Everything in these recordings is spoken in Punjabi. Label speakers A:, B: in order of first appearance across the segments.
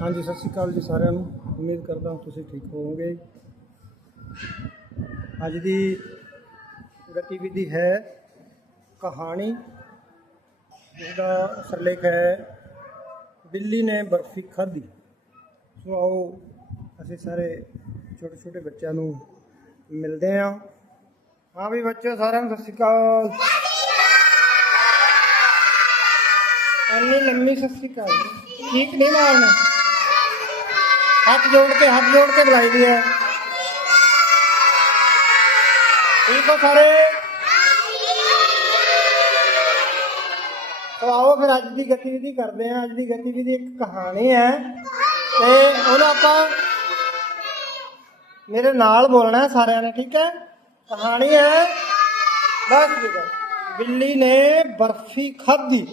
A: ਹਾਂਜੀ, ਸਤਿ ਸ਼੍ਰੀ ਅਕਾਲ ਜੀ ਸਾਰਿਆਂ ਨੂੰ। ਉਮੀਦ ਕਰਦਾ ਤੁਸੀਂ ਠੀਕ ਹੋਵੋਗੇ। ਅੱਜ ਦੀ ਗਤੀਵਿਧੀ ਹੈ ਕਹਾਣੀ ਜਿਹਦਾ ਸਰਲੇਖ ਹੈ, ਬਿੱਲੀ ਨੇ ਬਰਫੀ ਖਾਧੀ। ਸੋ ਆਓ ਅਸੀਂ ਸਾਰੇ ਛੋਟੇ ਛੋਟੇ ਬੱਚਿਆਂ ਨੂੰ ਮਿਲਦੇ ਹਾਂ। ਹਾਂ ਵੀ ਬੱਚੇ ਸਾਰਿਆਂ ਨੂੰ ਸਤਿ ਸ਼੍ਰੀ ਅਕਾਲ। ਇੰਨੀ ਲੰਮੀ ਸਤਿ ਸ਼੍ਰੀ ਅਕਾਲ। ਜੀ। ਠੀਕ ਨਹੀਂ ਮਾਰਨਾ? ਹੱਥ ਜੋੜ ਕੇ, ਹੱਥ ਜੋੜ ਕੇ ਬੁਲਾਈ ਦੀ ਹੈ। ਠੀਕ ਹੋ ਸਾਰੇ? ਤੋ ਆਓ ਫਿਰ ਅੱਜ ਦੀ ਗਤੀਵਿਧੀ ਕਰਦੇ ਹਾਂ। ਅੱਜ ਦੀ ਗਤੀਵਿਧੀ ਇੱਕ ਕਹਾਣੀ ਹੈ ਤੇ ਉਹਨੂੰ ਆਪਾਂ ਮੇਰੇ ਨਾਲ ਬੋਲਣਾ ਸਾਰਿਆਂ ਨੇ, ਠੀਕ ਹੈ? ਕਹਾਣੀ ਹੈ ਬਸ ਜੀ ਬਸ। ਬਿੱਲੀ ਨੇ ਬਰਫੀ ਖਾਧੀ।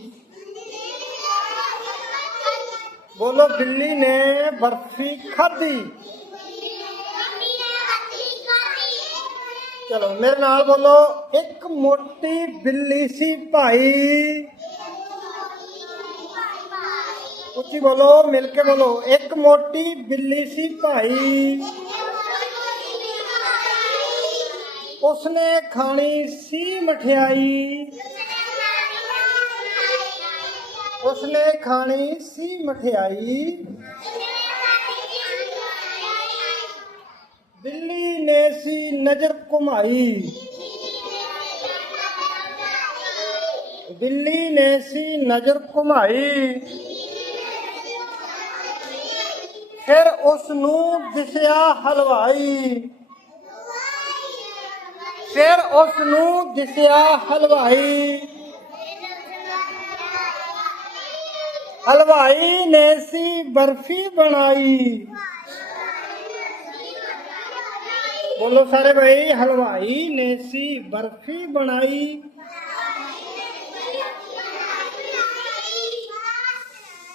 A: ਬੋਲੋ, ਬਿੱਲੀ ਨੇ ਬਰਫੀ ਖਾਧੀ। ਚਲੋ, ਮੇਰੇ ਨਾਲ ਬੋਲੋ, ਇੱਕ ਮੋਟੀ ਬਿੱਲੀ ਸੀ ਭਾਈ। ਉੱਚੀ ਬੋਲੋ, ਮਿਲ ਕੇ ਬੋਲੋ, ਇੱਕ ਮੋਟੀ ਬਿੱਲੀ ਸੀ ਭਾਈ। ਉਸਨੇ ਖਾਣੀ ਸੀ ਮਠਿਆਈ। ਉਸਨੇ ਖਾਣੀ ਸੀ ਮਠਿਆਈ। ਬਿੱਲੀ ਨੇ ਸੀ ਨਜ਼ਰ ਘੁਮਾਈ। ਬਿੱਲੀ ਨੇ ਸੀ ਨਜ਼ਰ ਘੁਮਾਈ। ਫਿਰ ਉਸ ਨੂੰ ਦਿਸਿਆ ਹਲਵਾਈ। ਫਿਰ ਉਸ ਨੂੰ ਦਿਸਿਆ ਹਲਵਾਈ। ਹਲਵਾਈ ਨੇ ਸੀ ਬਰਫੀ ਬਣਾਈ। ਬੋਲੋ ਸਾਰੇ ਭਾਈ, ਹਲਵਾਈ ਨੇ ਸੀ ਬਰਫੀ ਬਣਾਈ।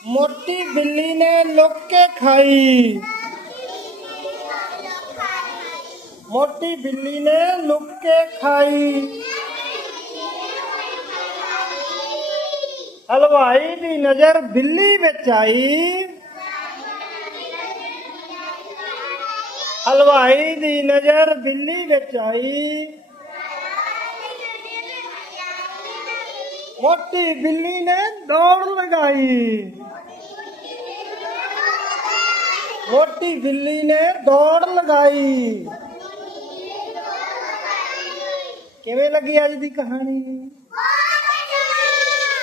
A: ਮੋਟੀ ਬਿੱਲੀ ਨੇ ਲੁੱਕ ਕੇ ਖਾਈ। ਮੋਟੀ ਬਿੱਲੀ ਨੇ ਲੁੱਕ ਕੇ ਹਲਵਾਈ ਦੀ ਨਜ਼ਰ ਬਿੱਲੀ ਵਿੱਚ ਆਈ। ਹਲਵਾਈ ਦੀ ਨਜ਼ਰ ਬਿੱਲੀ ਵਿੱਚ ਆਈ। ਮੋਟੀ ਬਿੱਲੀ ਨੇ ਦੌੜ ਲਗਾਈ। ਮੋਟੀ ਬਿੱਲੀ ਨੇ ਦੌੜ ਲਗਾਈ। ਕਿਵੇਂ ਲੱਗੀ ਅੱਜ ਦੀ ਕਹਾਣੀ?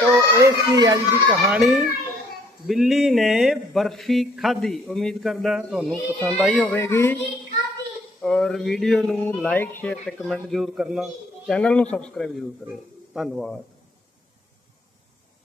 A: ਤੋ ਇਹ ਸੀ ਅੱਜ ਦੀ ਕਹਾਣੀ ਬਿੱਲੀ ਨੇ ਬਰਫੀ ਖਾਧੀ ਉਮੀਦ ਕਰਦਾ ਤੁਹਾਨੂੰ ਪਸੰਦ ਆਈ ਹੋਵੇਗੀ ਔਰ ਵੀਡੀਓ ਨੂੰ ਲਾਈਕ ਸ਼ੇਅਰ ਤੇ ਕਮੈਂਟ ਜ਼ਰੂਰ ਕਰਨਾ ਚੈਨਲ ਨੂੰ ਸਬਸਕ੍ਰਾਈਬ ਜ਼ਰੂਰ ਕਰਿਓ ਧੰਨਵਾਦ